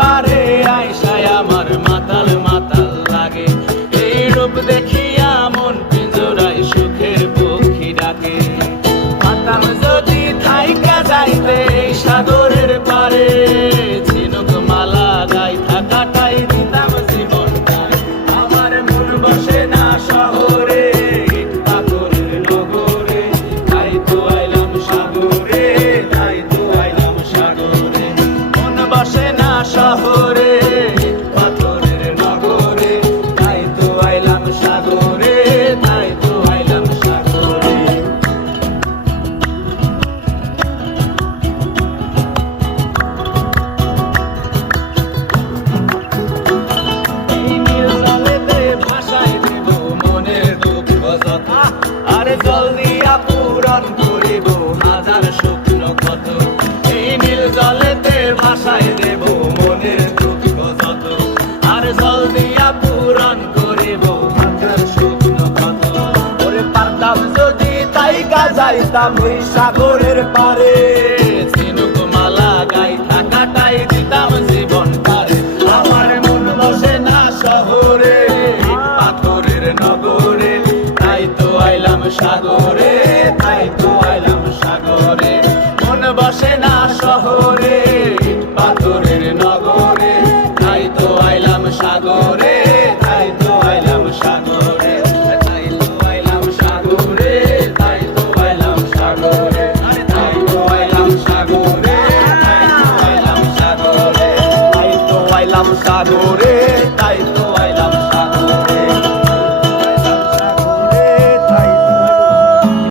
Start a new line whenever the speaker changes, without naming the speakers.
somebody যাইতাম ওই সাগরের পারে।
মালা গাই বসে না পাথরের নগরে।
আইলাম আইলাম সাগরে। মন বসে না শহরে,
পাথরের নগরে। তাই তো আইলাম সাগরে। namorar no